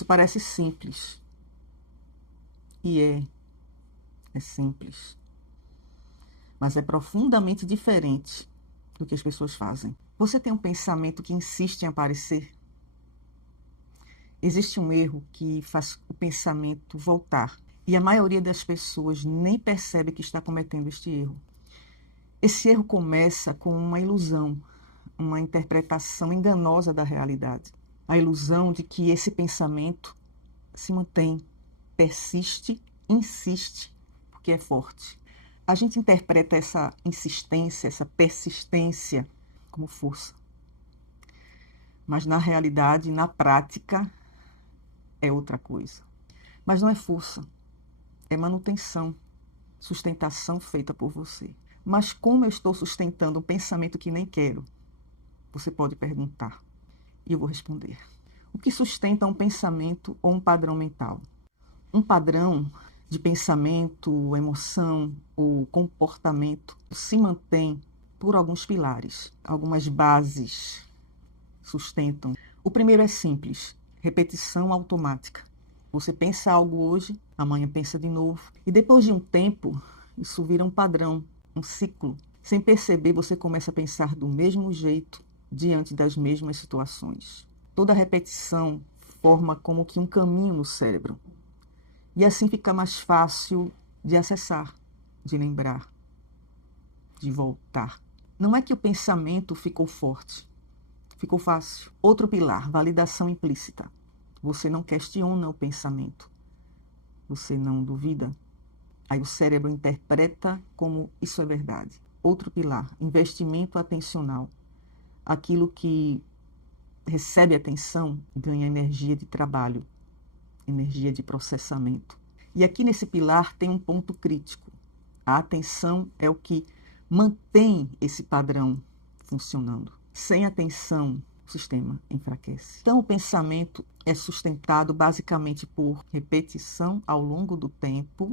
Isso parece simples. E é simples. Mas é profundamente diferente do que as pessoas fazem. Você tem um pensamento que insiste em aparecer? Existe um erro que faz o pensamento voltar. E a maioria das pessoas nem percebe que está cometendo este erro. Esse erro começa com uma ilusão, uma interpretação enganosa da realidade. A ilusão de que esse pensamento se mantém, persiste, insiste, porque é forte. A gente interpreta essa insistência, essa persistência como força. Mas na realidade, na prática, é outra coisa. Mas não é força, é manutenção, sustentação feita por você. Mas como eu estou sustentando um pensamento que nem quero? Você pode perguntar e eu vou responder. O que sustenta um pensamento ou um padrão mental? Um padrão de pensamento, emoção ou comportamento se mantém por alguns pilares, algumas bases sustentam. O primeiro é simples, repetição automática. Você pensa algo hoje, amanhã pensa de novo. E depois de um tempo, isso vira um padrão, um ciclo. Sem perceber, você começa a pensar do mesmo jeito diante das mesmas situações. Toda repetição forma como que um caminho no cérebro. E assim fica mais fácil de acessar, de lembrar, de voltar. Não é que o pensamento ficou forte, ficou fácil. Outro pilar, validação implícita. Você não questiona o pensamento, você não duvida. Aí o cérebro interpreta como isso é verdade. Outro pilar, investimento atencional. Aquilo que recebe atenção ganha energia de trabalho, energia de processamento. E aqui nesse pilar tem um ponto crítico. A atenção é o que mantém esse padrão funcionando. Sem atenção, o sistema enfraquece. Então, o pensamento é sustentado basicamente por repetição ao longo do tempo.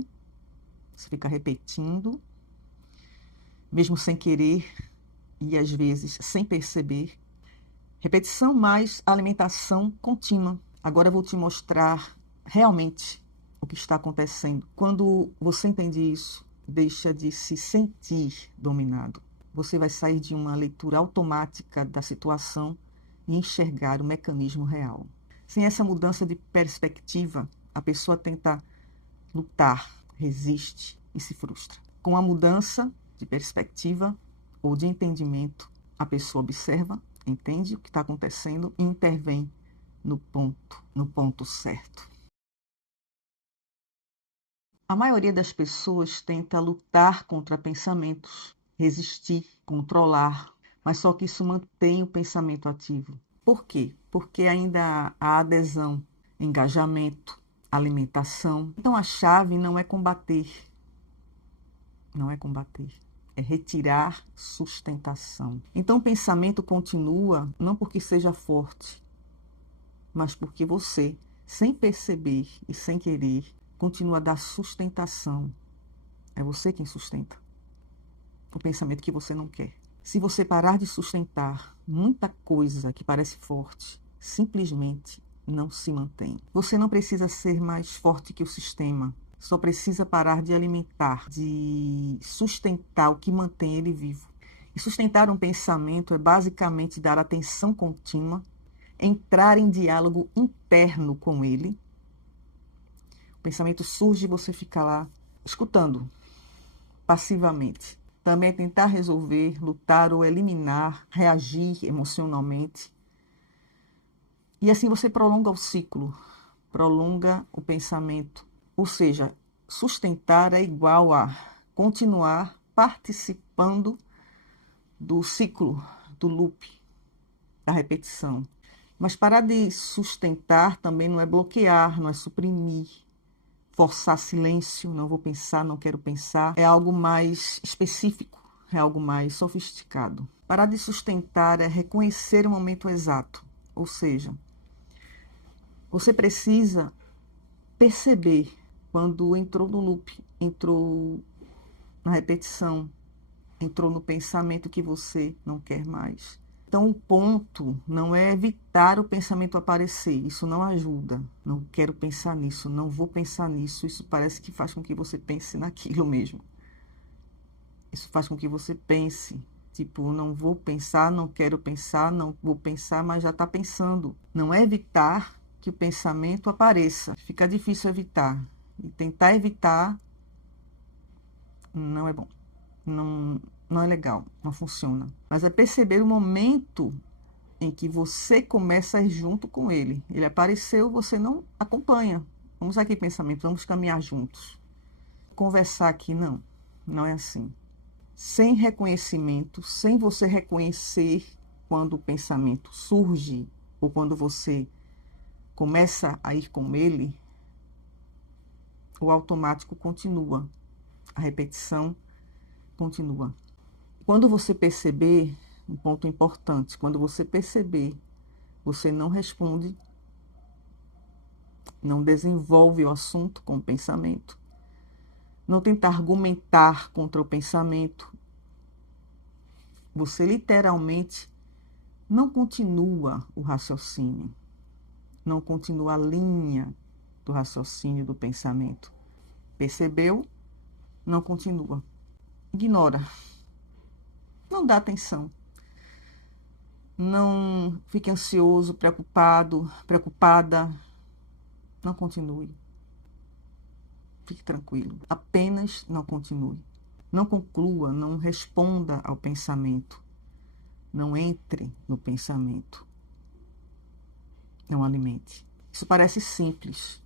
Você fica repetindo, mesmo sem querer e às vezes sem perceber. Repetição mais alimentação contínua. Agora eu vou te mostrar realmente o que está acontecendo. Quando você entende isso, deixa de se sentir dominado. Você vai sair de uma leitura automática da situação e enxergar o mecanismo real. Sem essa mudança de perspectiva, a pessoa tenta lutar, resiste e se frustra. Com a mudança de perspectiva ou de entendimento, a pessoa observa, entende o que está acontecendo e intervém no ponto certo. A maioria das pessoas tenta lutar contra pensamentos, resistir, controlar, mas só que isso mantém o pensamento ativo. Por quê? Porque ainda há adesão, engajamento, alimentação. Então a chave não é combater, é retirar sustentação. Então o pensamento continua não porque seja forte, mas porque você, sem perceber e sem querer, continua a dar sustentação. É você quem sustenta o pensamento que você não quer. Se você parar de sustentar muita coisa que parece forte, simplesmente não se mantém. Você não precisa ser mais forte que o sistema. Só precisa parar de alimentar, de sustentar o que mantém ele vivo. E sustentar um pensamento é basicamente dar atenção contínua, entrar em diálogo interno com ele. O pensamento surge e você fica lá escutando passivamente. Também é tentar resolver, lutar ou eliminar, reagir emocionalmente. E assim você prolonga o ciclo, prolonga o pensamento. Ou seja, sustentar é igual a continuar participando do ciclo, do loop, da repetição. Mas parar de sustentar também não é bloquear, não é suprimir, forçar silêncio, não vou pensar, não quero pensar. É algo mais específico, é algo mais sofisticado. Parar de sustentar é reconhecer o momento exato. Ou seja, você precisa perceber quando entrou no loop, entrou na repetição, entrou no pensamento que você não quer mais. Então, o ponto não é evitar o pensamento aparecer, isso não ajuda. Não quero pensar nisso, não vou pensar nisso, isso parece que faz com que você pense naquilo mesmo. Isso faz com que você pense, tipo, não vou pensar, não quero pensar, não vou pensar, mas já está pensando. Não é evitar que o pensamento apareça, fica difícil evitar. E tentar evitar não é bom, não é legal, não funciona. Mas é perceber o momento em que você começa a ir junto com ele. Ele apareceu, você não acompanha. Vamos aqui, pensamento, vamos caminhar juntos. Conversar aqui, não é assim. Sem reconhecimento, sem você reconhecer quando o pensamento surge ou quando você começa a ir com ele, o automático continua, a repetição continua. Quando você perceber, um ponto importante, quando você perceber, você não responde, não desenvolve o assunto com o pensamento, não tenta argumentar contra o pensamento, você literalmente não continua o raciocínio, não continua a linha do raciocínio do pensamento. Percebeu? Não continua. Ignora. Não dá atenção. Não fique ansioso, preocupado, preocupada. Não continue. Fique tranquilo. Apenas não continue. Não conclua, não responda ao pensamento. Não entre no pensamento. Não alimente. Isso parece simples.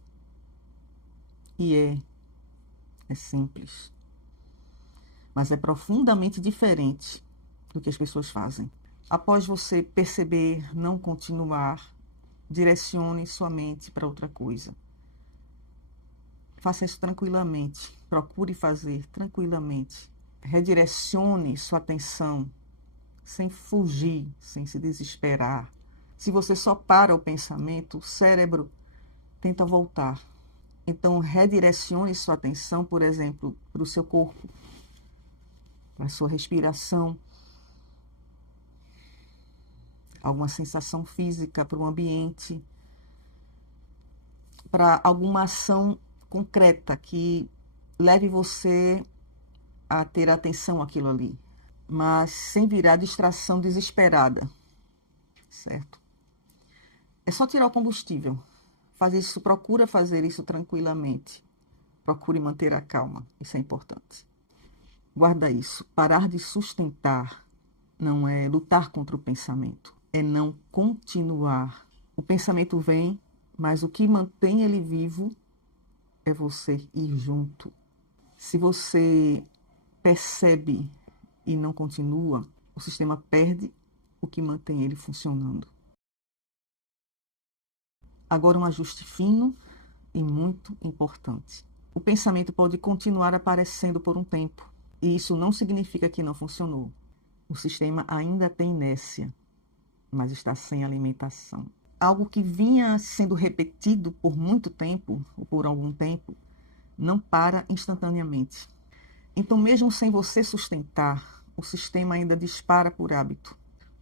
E é simples. Mas é profundamente diferente do que as pessoas fazem. Após você perceber, não continuar, direcione sua mente para outra coisa. Faça isso tranquilamente. Procure fazer tranquilamente. Redirecione sua atenção, sem fugir, sem se desesperar. Se você só para o pensamento, o cérebro tenta voltar. Então, redirecione sua atenção, por exemplo, para o seu corpo, para a sua respiração, alguma sensação física, para o ambiente, para alguma ação concreta que leve você a ter atenção àquilo ali, mas sem virar distração desesperada, certo? É só tirar o combustível. Faz isso, procura fazer isso tranquilamente. Procure manter a calma, isso é importante. Guarda isso. Parar de sustentar não é lutar contra o pensamento, é não continuar. O pensamento vem, mas o que mantém ele vivo é você ir junto. Se você percebe e não continua, o sistema perde o que mantém ele funcionando. Agora, um ajuste fino e muito importante. O pensamento pode continuar aparecendo por um tempo, e isso não significa que não funcionou. O sistema ainda tem inércia, mas está sem alimentação. Algo que vinha sendo repetido por muito tempo, ou por algum tempo, não para instantaneamente. Então, mesmo sem você sustentar, o sistema ainda dispara por hábito.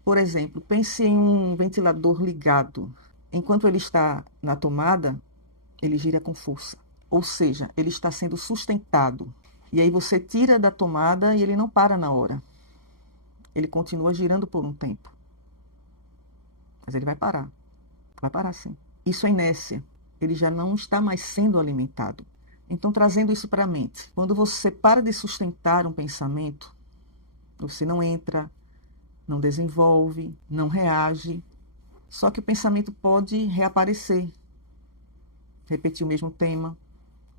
Por exemplo, pense em um ventilador ligado. Enquanto ele está na tomada, ele gira com força. Ou seja, ele está sendo sustentado. E aí você tira da tomada e ele não para na hora. Ele continua girando por um tempo. Mas ele vai parar. Vai parar sim. Isso é inércia. Ele já não está mais sendo alimentado. Então, trazendo isso para a mente. Quando você para de sustentar um pensamento, você não entra, não desenvolve, não reage. Só que o pensamento pode reaparecer. Repetir o mesmo tema,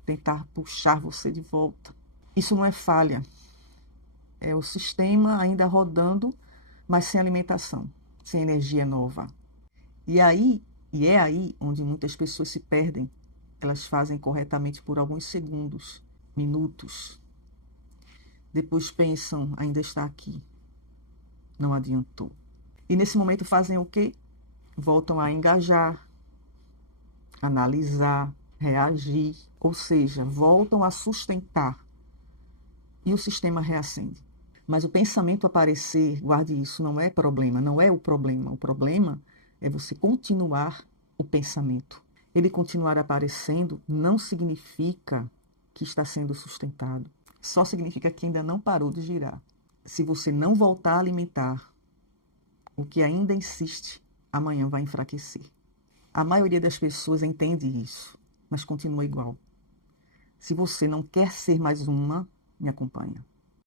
tentar puxar você de volta. Isso não é falha. É o sistema ainda rodando, mas sem alimentação, sem energia nova. E é aí onde muitas pessoas se perdem. Elas fazem corretamente por alguns segundos, minutos. Depois pensam, ainda está aqui. Não adiantou. E nesse momento fazem o quê? Voltam a engajar, analisar, reagir, ou seja, voltam a sustentar. E o sistema reacende. Mas o pensamento aparecer, guarde isso, não é problema, não é o problema. O problema é você continuar o pensamento. Ele continuar aparecendo não significa que está sendo sustentado. Só significa que ainda não parou de girar. Se você não voltar a alimentar o que ainda insiste, amanhã vai enfraquecer. A maioria das pessoas entende isso, mas continua igual. Se você não quer ser mais uma, me acompanha.